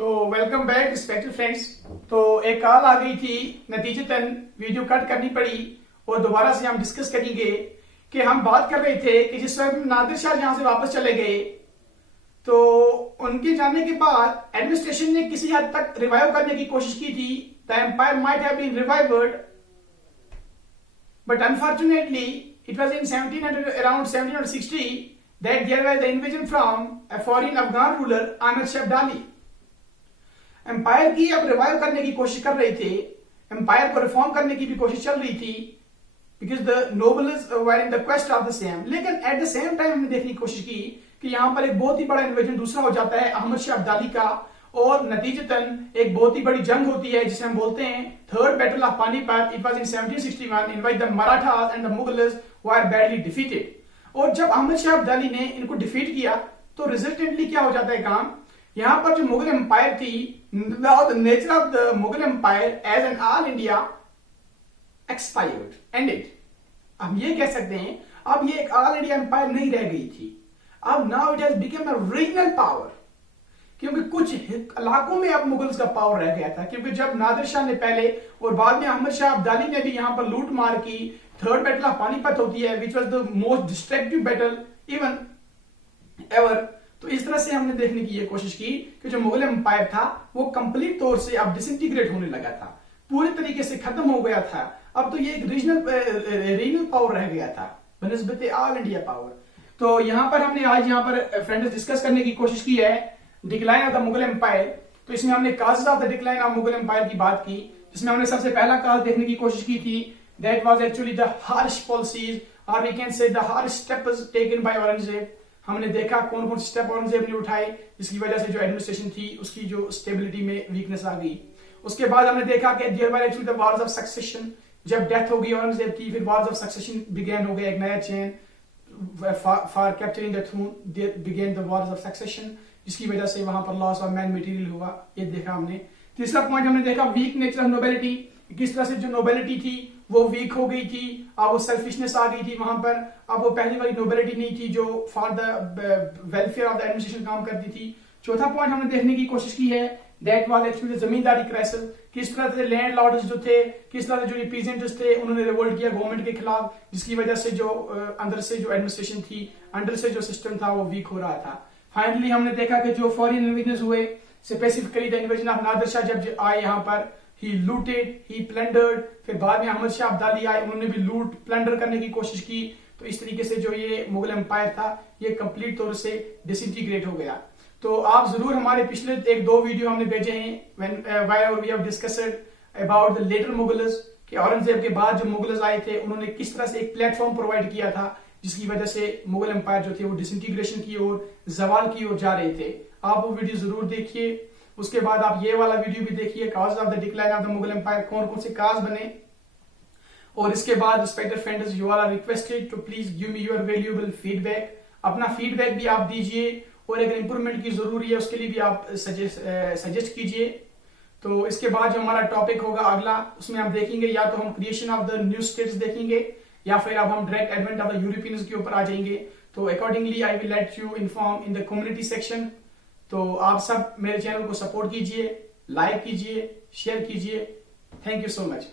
तो welcome back respected friends. तो एक कॉल आ गई थी, नतीजतन वीडियो कट करनी पड़ी और दोबारा से हम डिस्कस करेंगे कि हम बात कर रहे थे कि जिस वक्त नादिर शाह यहां से वापस चले गए तो उनके जाने के बाद एडमिनिस्ट्रेशन ने किसी हद तक रिवाइव करने की कोशिश की थी। The empire might have been revived but unfortunately it was in 1700 around 1760 that there was the invasion from a foreign Afghan ruler Ahmed Shah Abdali। Empire की अब रिवाइव करने की कोशिश कर रहे थे, एम्पायर को रिफॉर्म करने की भी कोशिश चल रही थी because the nobles were in the quest of the same. लेकिन एट द सेम टाइम हमने देखने की कोशिश की कि यहां पर एक बहुत ही बड़ा इन्वेजन दूसरा हो जाता है अहमद शाह अब्दाली का और नतीजतन एक बहुत ही बड़ी जंग होती है जिसे हम बोलते हैं third battle of Panipat. It was in 1761 in which the Marathas and the Mughals were badly defeated. और जब अहमद शाह अब्दाली ने इनको डिफीट किया तो रिजल्टेंटली क्या हो जाता है काम, यहां पर जो मुगल एम्पायर थी, the nature of the Mughal Empire as an all India expired, ended। हम ये कह सकते हैं अब ये एक ऑल इंडिया एम्पायर नहीं रह गई थी, अब now it has become a regional power, क्योंकि कुछ इलाकों में अब मुगल्स का पावर रह गया था। क्योंकि जब नादिर शाह ने पहले और बाद में अहमद शाह अब्दाली ने भी यहां पर लूट मार की, थर्ड बैटल ऑफ पानीपत होती है which was the most destructive battle even ever. तो इस तरह से हमने देखने की ये कोशिश की कि जो मुगल एम्पायर था वो कंप्लीट तौर से अब डिसइंटीग्रेट होने लगा था, पूरी तरीके से खत्म हो गया था। अब तो ये एक रीजनल पावर रह गया था बनिस्बत ऑल इंडिया पावर। तो यहां पर हमने आज यहाँ पर फ्रेंड्स डिस्कस करने की कोशिश की है decline of the Mughal empire. तो इसमें हमने causes of the decline of Mughal empire की बात की, जिसमें हमने सबसे पहला काज देखने की कोशिश की थी that was actually the harsh policies और we can say the harsh steps taken by Aurangzeb. हमने देखा कौन कौन से स्टेप औरंगजेब ने उठाए जिसकी वजह से जो एडमिनिस्ट्रेशन थी उसकी जो स्टेबिलिटी में वीकनेस आ गई। उसके बाद हमने देखा कि there were actually the wars of succession, जब डेथ हो गई औरंगजेब की फिर वार्स ऑफ सक्सेशन बिगेन हो गया, एक नया chain for capturing the throne began the wars of succession, जिसकी वजह से वहां पर लॉस ऑफ मैन मटेरियल हुआ, ये देखा हमने। तीसरा पॉइंट हमने देखा वीक नेचर ऑफ नोबेलिटी, किस तरह से जो नोबेलिटी थी वो वीक हो गई थी, अब वो सेल्फिशनेस आ गई थी वहां पर, अब वो पहली वाली नोबेलिटी नहीं थी जो for the welfare of the administration काम करती थी। चौथा पॉइंट हमने देखने की कोशिश की है that was actually zamindari crisis, किस तरह से लैंड लॉर्ड्स जो थे, किस तरह से जो पीजेंट्स थे उन्होंने रिवोल्ट किया गवर्नमेंट के खिलाफ, जिसकी वजह से जो अंदर से जो एडमिनिस्ट्रेशन थी, अंदर से जो सिस्टम था वो वीक हो रहा था। फाइनली हमने देखा कि जो फॉरेन इन्वेजन हुए, specifically the invasion of Nadir Shah जब आए यहाँ पर, ही लूटेड, ही प्लंडर्ड, फिर बाद में अहमद शाह अब्दाली आए, उन्होंने भी लूट प्लंडर करने की कोशिश की। तो इस तरीके से जो ये मुगल एम्पायर था ये कंप्लीट तौर से डिसइंटीग्रेट हो गया। तो आप जरूर हमारे पिछले एक दो वीडियो हमने भेजे हैं where we have discussed about the later Mughals, कि औरंगजेब के बाद जो मुगल्स आए थे उन्होंने किस तरह से एक प्लेटफॉर्म प्रोवाइड किया था जिसकी वजह से मुगल एम्पायर जो थे वो डिसइंटीग्रेशन की ओर, जवाल की ओर जा रहे थे। आप वो वीडियो जरूर देखिए। उसके बाद आप ये वाला वीडियो भी देखिए cause of the decline of the Mughal empire, कौन कौन से काज बने। और इसके बाद respected friends you are requested to please give me your valuable feedback, अपना फीडबैक भी आप दीजिए और अगर इंप्रूवमेंट की जरूरी है उसके लिए भी आप सजेस्ट कीजिए। तो इसके बाद जो हमारा टॉपिक होगा अगला, उसमें हम देखेंगे या तो हम creation of the new states देखेंगे या फिर अब हम direct advent of the Europeans के ऊपर आ जाएंगे। तो accordingly I will let you inform in the community section. तो आप सब मेरे चैनल को सपोर्ट कीजिए, लाइक कीजिए, शेयर कीजिए। Thank you so much.